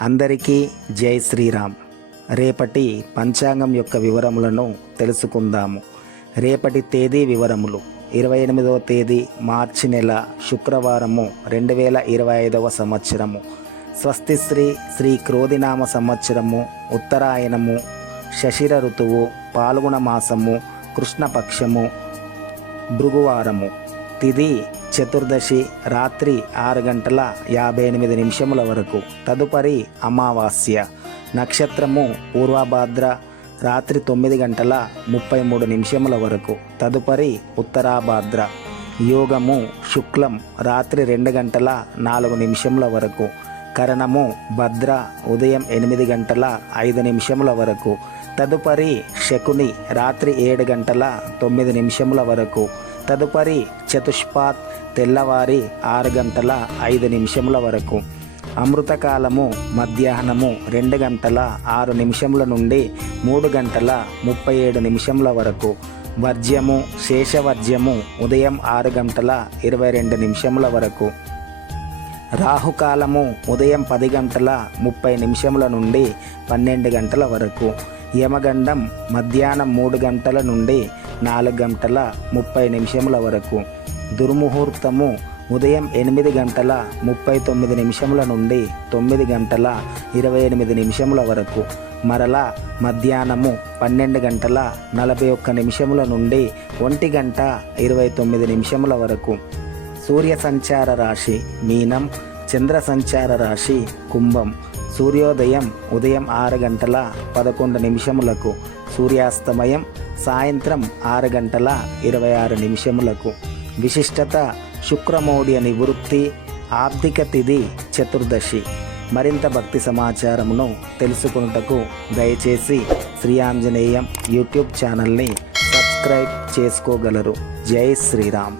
అందరికీ జై శ్రీరామ్. రేపటి పంచాంగం యొక్క వివరములను తెలుసుకుందాము. రేపటి తేదీ వివరములు. ఇరవై ఎనిమిదవ తేదీ మార్చి నెల శుక్రవారము రెండు వేల ఇరవై ఐదవ సంవత్సరము. స్వస్తి శ్రీ శ్రీ క్రోధినామ సంవత్సరము ఉత్తరాయణము శశిర ఋతువు పాల్గొన మాసము కృష్ణపక్షము భృగువారము. తిది చతుర్దశి రాత్రి ఆరు గంటల యాభై ఎనిమిది నిమిషముల వరకు. తదుపరి అమావాస్య. నక్షత్రము పూర్వభాద్ర రాత్రి తొమ్మిది గంటల ముప్పై మూడు నిమిషముల వరకు. తదుపరి ఉత్తరాభాద్ర. యోగము శుక్లం రాత్రి రెండు గంటల నాలుగు నిమిషముల వరకు. కరణము భద్ర ఉదయం ఎనిమిది గంటల ఐదు నిమిషముల వరకు. తదుపరి శకుని రాత్రి ఏడు గంటల తొమ్మిది నిమిషముల వరకు. తదుపరి చతుష్పాత్ తెల్లవారి ఆరు గంటల ఐదు నిమిషముల వరకు. అమృతకాలము మధ్యాహ్నము రెండు గంటల ఆరు నిమిషముల నుండి మూడు గంటల ముప్పై ఏడు నిమిషముల వరకు. వర్జ్యము శేషవర్జ్యము ఉదయం ఆరు గంటల ఇరవై రెండు నిమిషముల వరకు. రాహుకాలము ఉదయం పది గంటల ముప్పై నిమిషముల నుండి పన్నెండు గంటల వరకు. యమగండం మధ్యాహ్నం మూడు గంటల నుండి నాలుగు గంటల ముప్పై నిమిషముల వరకు. దుర్ముహూర్తము ఉదయం ఎనిమిది గంటల ముప్పై తొమ్మిది నిమిషముల నుండి తొమ్మిది గంటల ఇరవై ఎనిమిది నిమిషముల వరకు. మరలా మధ్యాహ్నము పన్నెండు గంటల నలభై ఒక్క నిమిషముల నుండి ఒంటి గంట ఇరవై తొమ్మిది నిమిషముల వరకు. సూర్య సంచార రాశి మీనం చంద్ర సంచార రాశి కుంభం. సూర్యోదయం ఉదయం ఆరు గంటల పదకొండు నిమిషములకు. సూర్యాస్తమయం సాయంత్రం ఆరు గంటల ఇరవై ఆరు నిమిషములకు. విశిష్టత శుక్రమౌఢ్య నివృత్తి ఆర్థిక తిథి చతుర్దశి. మరింత భక్తి సమాచారమును తెలుసుకున్నటకు దయచేసి శ్రీ ఆంజనేయం యూట్యూబ్ ఛానల్ని సబ్స్క్రైబ్ చేసుకోగలరు. జై శ్రీరామ్.